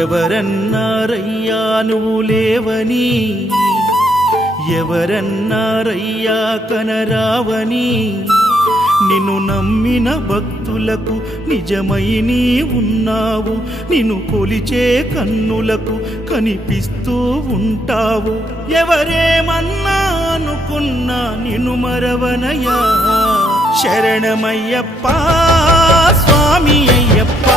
ఎవరన్నారయ్యా నువ్వు లేవని, ఎవరన్నారయ్యా కనరావని, నిన్ను నమ్మిన భక్తులకు నిజమై నీ ఉన్నావు, నిన్ను కొలిచే కన్నులకు కనిపిస్తూ ఉంటావు. ఎవరేమన్నా అనుకున్నా నిన్ను మరవనయ్యా. శరణమయ్యప్ప స్వామి అయ్యప్ప,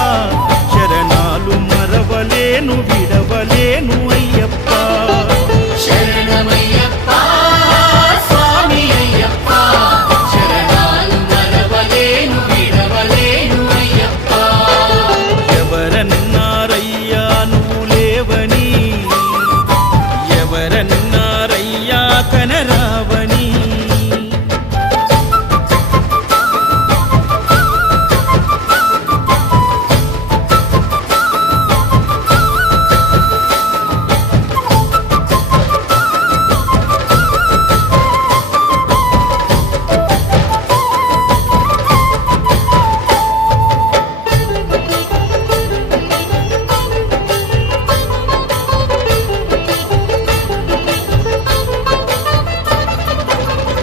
శరణాలు మరవలేను విడవలేను అయ్యప్ప. శరణమయ్యప్ప స్వామి అయ్యప్ప, శరణాలు మరవలేను విడవలేను అయ్యప్ప. ఎవరన్నారయ్యా నువ్వు లేవని, ఎవరన్నారయ్యా కనరావని.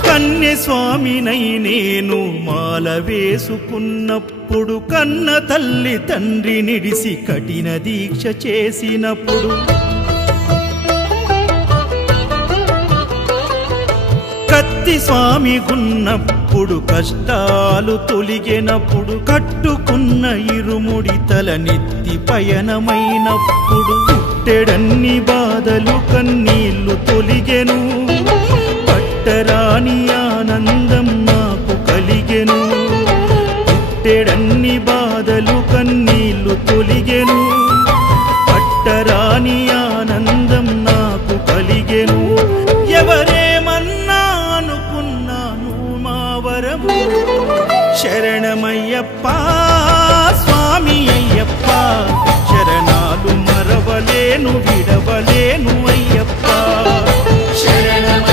కన్యస్వామినై నేను మాల వేసుకున్నప్పుడు, కన్న తల్లి తండ్రి నిడిసి కఠిన దీక్ష చేసినప్పుడు, కత్తి స్వామి గున్నప్పుడు కష్టాలు తొలిగినప్పుడు, కట్టుకున్న ఇరుముడి తల నెత్తి పయనమైనప్పుడు, పుట్టెడన్ని బాధలు కన్నీళ్లు తొలిగెను, పట్టరాని ఆనందం నాకు కలిగెను. పుట్టెడన్ని బాధలు కన్నీళ్లు తొలిగెను, పట్టరాని ఆనందం నాకు కలిగెను. ఎవరేమన్నా అనుకున్నాను మా వరము. శరణమయ్యప్ప స్వామి అయ్యప్ప, శరణాలు మరవలేను విడవలేను అయ్యప్ప. శరణమయ్యప్ప